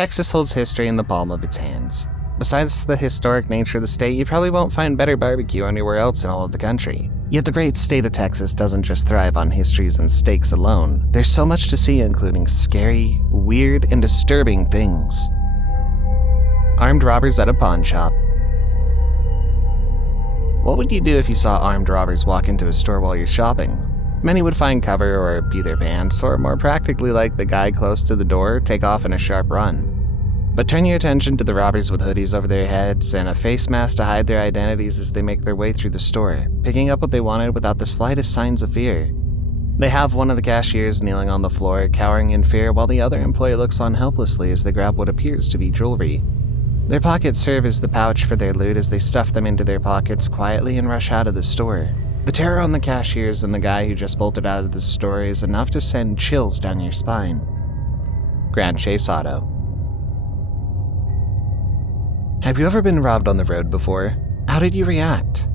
Texas holds history in the palm of its hands. Besides the historic nature of the state, you probably won't find better barbecue anywhere else in all of the country. Yet the great state of Texas doesn't just thrive on histories and steaks alone. There's so much to see, including scary, weird, and disturbing things. Armed robbers at a pawn shop. What would you do if you saw armed robbers walk into a store while you're shopping? Many would find cover or pee their pants, or more practically like the guy close to the door, take off in a sharp run. But turn your attention to the robbers with hoodies over their heads and a face mask to hide their identities as they make their way through the store, picking up what they wanted without the slightest signs of fear. They have one of the cashiers kneeling on the floor, cowering in fear, while the other employee looks on helplessly as they grab what appears to be jewelry. Their pockets serve as the pouch for their loot as they stuff them into their pockets quietly and rush out of the store. The terror on the cashiers and the guy who just bolted out of the store is enough to send chills down your spine. Grand Chase Auto. Have you ever been robbed on the road before? How did you react?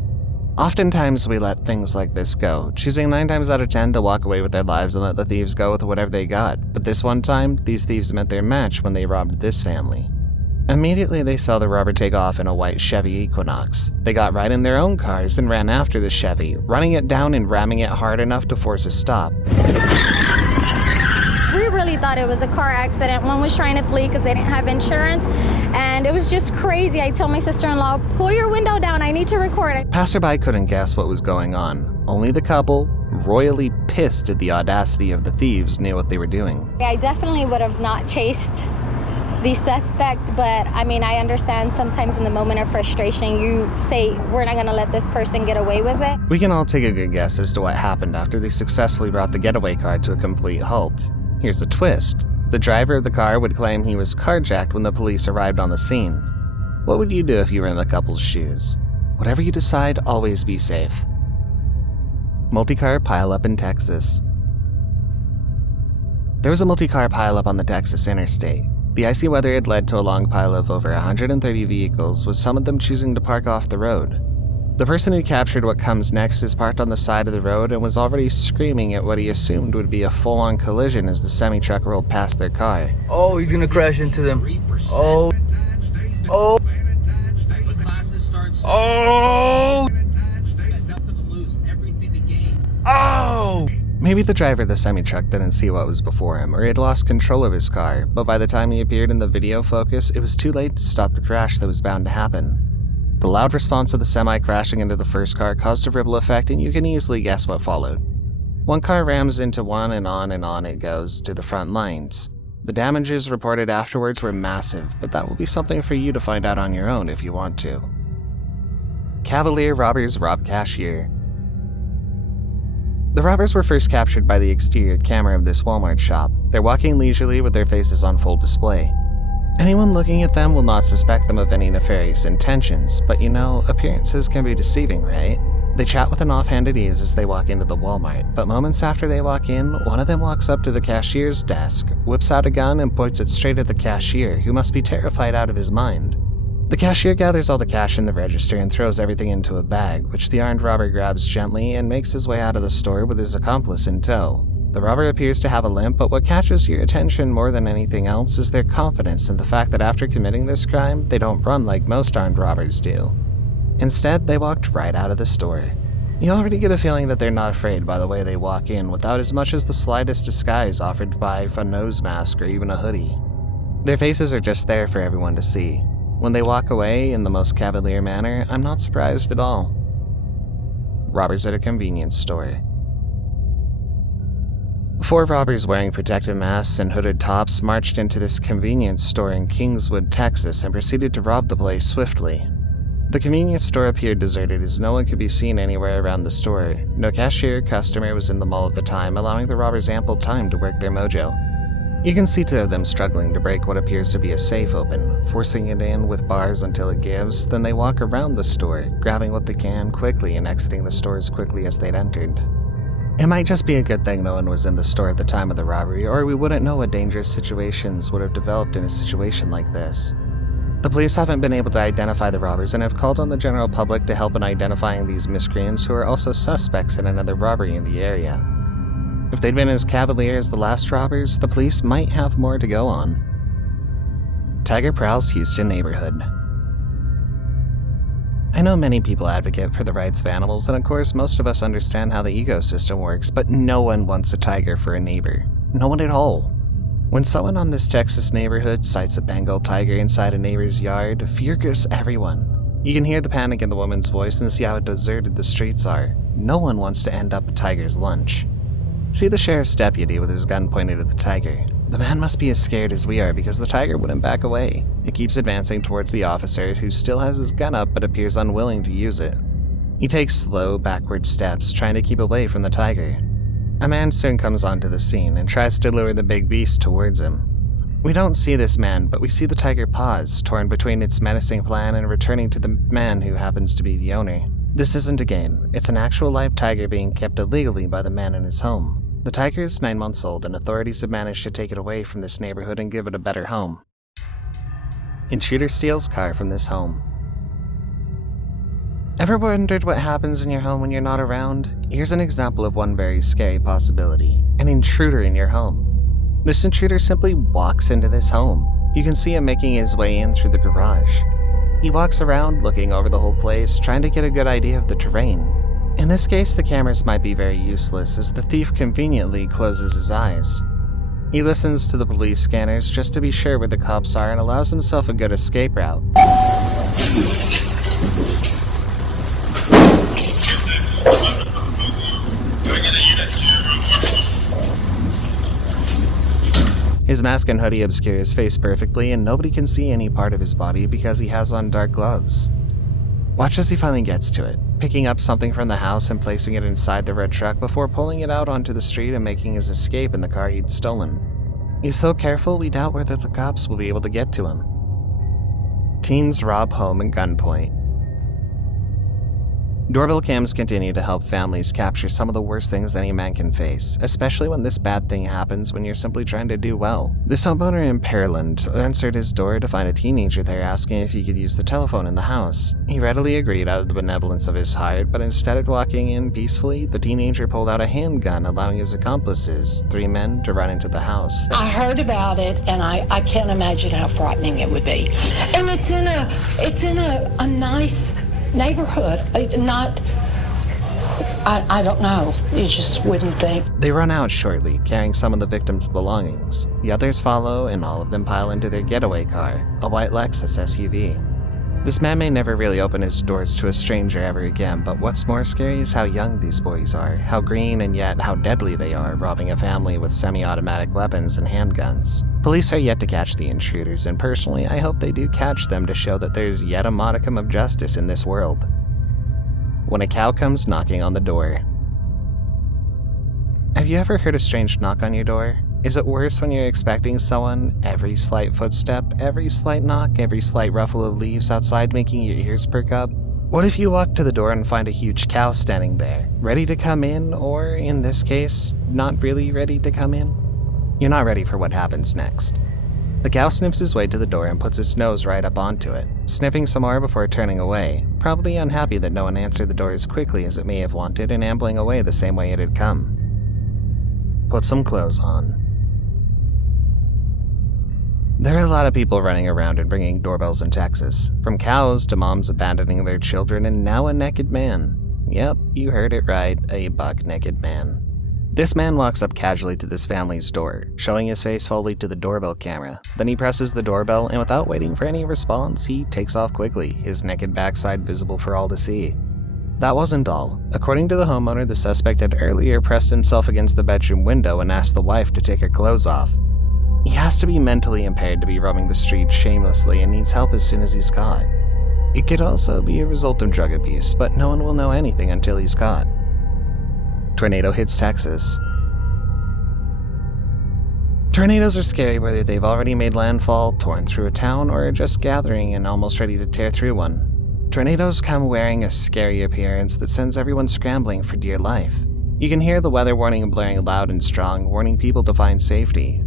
Oftentimes we let things like this go, choosing 9 times out of 10 to walk away with their lives and let the thieves go with whatever they got. But this one time, these thieves met their match when they robbed this family. Immediately they saw the robber take off in a white Chevy Equinox. They got right in their own cars and ran after the Chevy, running it down and ramming it hard enough to force a stop. We really thought it was a car accident. One was trying to flee because they didn't have insurance, and it was just crazy. I told my sister-in-law, pull your window down, I need to record it. Passerby couldn't guess what was going on. Only the couple, royally pissed at the audacity of the thieves, knew what they were doing. I definitely would have not chased the suspect, but I mean, I understand sometimes in the moment of frustration, you say, we're not gonna let this person get away with it. We can all take a good guess as to what happened after they successfully brought the getaway car to a complete halt. Here's a twist. The driver of the car would claim he was carjacked when the police arrived on the scene. What would you do if you were in the couple's shoes? Whatever you decide, always be safe. Multicar Pile Up in Texas. There was a multi-car pileup on the Texas interstate. The icy weather had led to a long pile of over 130 vehicles, with some of them choosing to park off the road. The person who captured what comes next was parked on the side of the road and was already screaming at what he assumed would be a full-on collision as the semi-truck rolled past their car. Oh, he's gonna crash into them. Oh. Oh. Oh. Oh. Maybe the driver of the semi-truck didn't see what was before him, or he had lost control of his car, but by the time he appeared in the video focus, it was too late to stop the crash that was bound to happen. The loud response of the semi crashing into the first car caused a ripple effect, and you can easily guess what followed. One car rams into one, and on it goes to the front lines. The damages reported afterwards were massive, but that will be something for you to find out on your own if you want to. Cavalier Robbers rob cashier. The robbers were first captured by the exterior camera of this Walmart shop. They're walking leisurely with their faces on full display. Anyone looking at them will not suspect them of any nefarious intentions, but you know, appearances can be deceiving, right? They chat with an offhanded ease as they walk into the Walmart, but moments after they walk in, one of them walks up to the cashier's desk, whips out a gun, and points it straight at the cashier, who must be terrified out of his mind. The cashier gathers all the cash in the register and throws everything into a bag, which the armed robber grabs gently and makes his way out of the store with his accomplice in tow. The robber appears to have a limp, but what catches your attention more than anything else is their confidence in the fact that after committing this crime, they don't run like most armed robbers do. Instead, they walked right out of the store. You already get a feeling that they're not afraid by the way they walk in without as much as the slightest disguise offered by a nose mask or even a hoodie. Their faces are just there for everyone to see. When they walk away in the most cavalier manner, I'm not surprised at all. Robbers at a convenience store. 4 robbers wearing protective masks and hooded tops marched into this convenience store in Kingswood, Texas, and proceeded to rob the place swiftly. The convenience store appeared deserted as no one could be seen anywhere around the store. No cashier or customer was in the mall at the time, allowing the robbers ample time to work their mojo. You can see 2 of them struggling to break what appears to be a safe open, forcing it in with bars until it gives, then they walk around the store, grabbing what they can quickly and exiting the store as quickly as they'd entered. It might just be a good thing no one was in the store at the time of the robbery, or we wouldn't know what dangerous situations would have developed in a situation like this. The police haven't been able to identify the robbers and have called on the general public to help in identifying these miscreants who are also suspects in another robbery in the area. If they'd been as cavalier as the last robbers, the police might have more to go on. Tiger prowls Houston neighborhood. I know many people advocate for the rights of animals, and of course most of us understand how the ecosystem works, but no one wants a tiger for a neighbor. No one at all. When someone on this Texas neighborhood sights a Bengal tiger inside a neighbor's yard, fear grips everyone. You can hear the panic in the woman's voice and see how deserted the streets are. No one wants to end up a tiger's lunch. See the sheriff's deputy with his gun pointed at the tiger. The man must be as scared as we are because the tiger wouldn't back away. It keeps advancing towards the officer, who still has his gun up but appears unwilling to use it. He takes slow, backward steps, trying to keep away from the tiger. A man soon comes onto the scene and tries to lure the big beast towards him. We don't see this man, but we see the tiger pause, torn between its menacing plan and returning to the man who happens to be the owner. This isn't a game. It's an actual live tiger being kept illegally by the man in his home. The tiger is 9 months old, and authorities have managed to take it away from this neighborhood and give it a better home. Intruder steals car from this home. Ever wondered what happens in your home when you're not around? Here's an example of one very scary possibility. An intruder in your home. This intruder simply walks into this home. You can see him making his way in through the garage. He walks around, looking over the whole place, trying to get a good idea of the terrain. In this case, the cameras might be very useless, as the thief conveniently closes his eyes. He listens to the police scanners just to be sure where the cops are and allows himself a good escape route. His mask and hoodie obscure his face perfectly, and nobody can see any part of his body because he has on dark gloves. Watch as he finally gets to it, picking up something from the house and placing it inside the red truck before pulling it out onto the street and making his escape in the car he'd stolen. He's so careful we doubt whether the cops will be able to get to him. Teens rob home at gunpoint. Doorbell cams continue to help families capture some of the worst things any man can face, especially when this bad thing happens when you're simply trying to do well. This homeowner in Pearland answered his door to find a teenager there asking if he could use the telephone in the house. He readily agreed out of the benevolence of his heart, but instead of walking in peacefully, the teenager pulled out a handgun, allowing his accomplices, 3 men, to run into the house. I heard about it, and I can't imagine how frightening it would be. And it's in a nice neighborhood, I don't know, you just wouldn't think. They run out shortly, carrying some of the victims' belongings. The others follow, and all of them pile into their getaway car, a white Lexus SUV. This man may never really open his doors to a stranger ever again, but what's more scary is how young these boys are, how green and yet how deadly they are, robbing a family with semi-automatic weapons and handguns. Police are yet to catch the intruders, and personally, I hope they do catch them to show that there's yet a modicum of justice in this world. When a cow comes knocking on the door. Have you ever heard a strange knock on your door? Is it worse when you're expecting someone? Every slight footstep, every slight knock, every slight ruffle of leaves outside making your ears perk up? What if you walk to the door and find a huge cow standing there, ready to come in, or in this case, not really ready to come in? You're not ready for what happens next. The cow sniffs his way to the door and puts its nose right up onto it, sniffing some more before turning away, probably unhappy that no one answered the door as quickly as it may have wanted and ambling away the same way it had come. Put some clothes on. There are a lot of people running around and ringing doorbells in Texas, from cows to moms abandoning their children and now a naked man. Yep, you heard it right, a buck-naked man. This man walks up casually to this family's door, showing his face fully to the doorbell camera. Then he presses the doorbell, and without waiting for any response, he takes off quickly, his naked backside visible for all to see. That wasn't all. According to the homeowner, the suspect had earlier pressed himself against the bedroom window and asked the wife to take her clothes off. He has to be mentally impaired to be roaming the streets shamelessly and needs help as soon as he's caught. It could also be a result of drug abuse, but no one will know anything until he's caught. Tornado hits Texas. Tornadoes are scary whether they've already made landfall, torn through a town, or are just gathering and almost ready to tear through one. Tornadoes come wearing a scary appearance that sends everyone scrambling for dear life. You can hear the weather warning blaring loud and strong, warning people to find safety.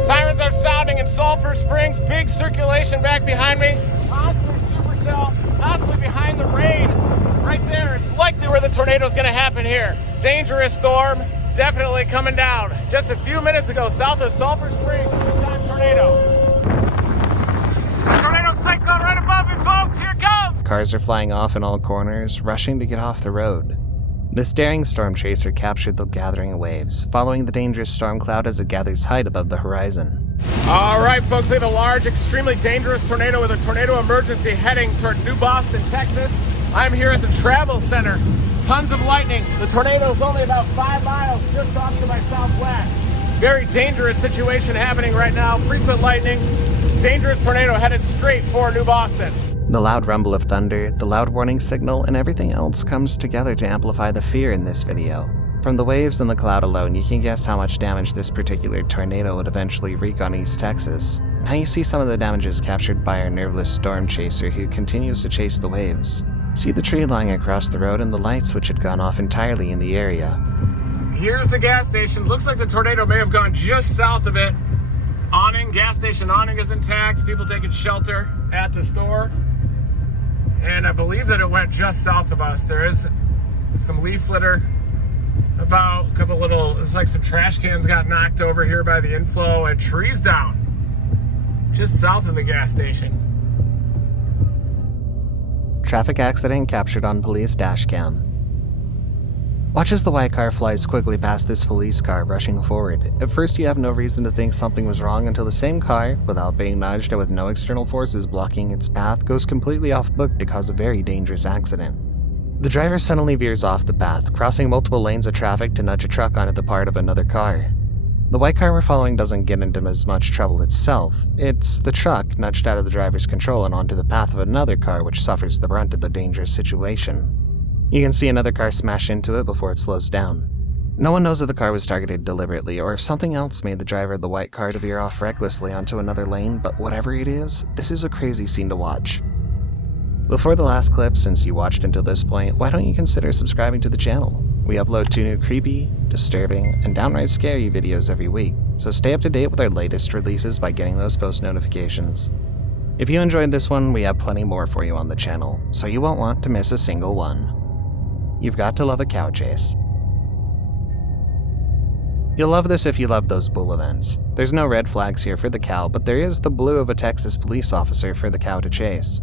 Sirens are sounding in Sulphur Springs, big circulation back behind me. Possibly supercell, possibly behind the rain. Right there, it's likely where the tornado is going to happen here. Dangerous storm, definitely coming down. Just a few minutes ago, south of Sulphur Springs, big time tornado. Cars are flying off in all corners, rushing to get off the road. This daring storm chaser captured the gathering waves, following the dangerous storm cloud as it gathers height above the horizon. All right, folks, we have a large, extremely dangerous tornado with a tornado emergency heading toward New Boston, Texas. I'm here at the Travel Center. Tons of lightning. The tornado is only about 5 miles just off to my southwest. Very dangerous situation happening right now. Frequent lightning. Dangerous tornado headed straight for New Boston. The loud rumble of thunder, the loud warning signal, and everything else comes together to amplify the fear in this video. From the waves and the cloud alone, you can guess how much damage this particular tornado would eventually wreak on East Texas. Now you see some of the damages captured by our nerveless storm chaser who continues to chase the waves. See the tree lying across the road and the lights which had gone off entirely in the area. Here's the gas station. Looks like the tornado may have gone just south of it. Awning, gas station awning is intact. People taking shelter at the store. And I believe that it went just south of us. There is some leaf litter. About a couple little, it's like some trash cans got knocked over here by the inflow, and trees down just south of the gas station. Traffic accident captured on police dashcam. Watch as the white car flies quickly past this police car, rushing forward. At first you have no reason to think something was wrong until the same car, without being nudged and with no external forces blocking its path, goes completely off book to cause a very dangerous accident. The driver suddenly veers off the path, crossing multiple lanes of traffic to nudge a truck onto the part of another car. The white car we're following doesn't get into as much trouble itself. It's the truck nudged out of the driver's control and onto the path of another car which suffers the brunt of the dangerous situation. You can see another car smash into it before it slows down. No one knows if the car was targeted deliberately or if something else made the driver of the white car to veer off recklessly onto another lane, but whatever it is, this is a crazy scene to watch. Before the last clip, since you watched until this point, why don't you consider subscribing to the channel? We upload 2 new creepy, disturbing, and downright scary videos every week, so stay up to date with our latest releases by getting those post notifications. If you enjoyed this one, we have plenty more for you on the channel, so you won't want to miss a single one. You've got to love a cow chase. You'll love this if you love those bull events. There's no red flags here for the cow, but there is the blue of a Texas police officer for the cow to chase.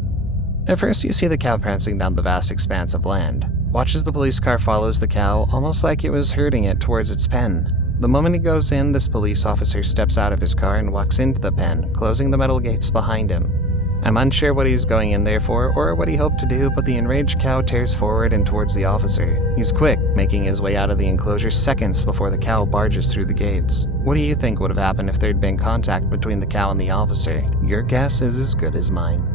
At first you see the cow prancing down the vast expanse of land. Watch as the police car follows the cow, almost like it was herding it towards its pen. The moment he goes in, this police officer steps out of his car and walks into the pen, closing the metal gates behind him. I'm unsure what he's going in there for or what he hoped to do, but the enraged cow tears forward and towards the officer. He's quick, making his way out of the enclosure seconds before the cow barges through the gates. What do you think would have happened if there'd been contact between the cow and the officer? Your guess is as good as mine.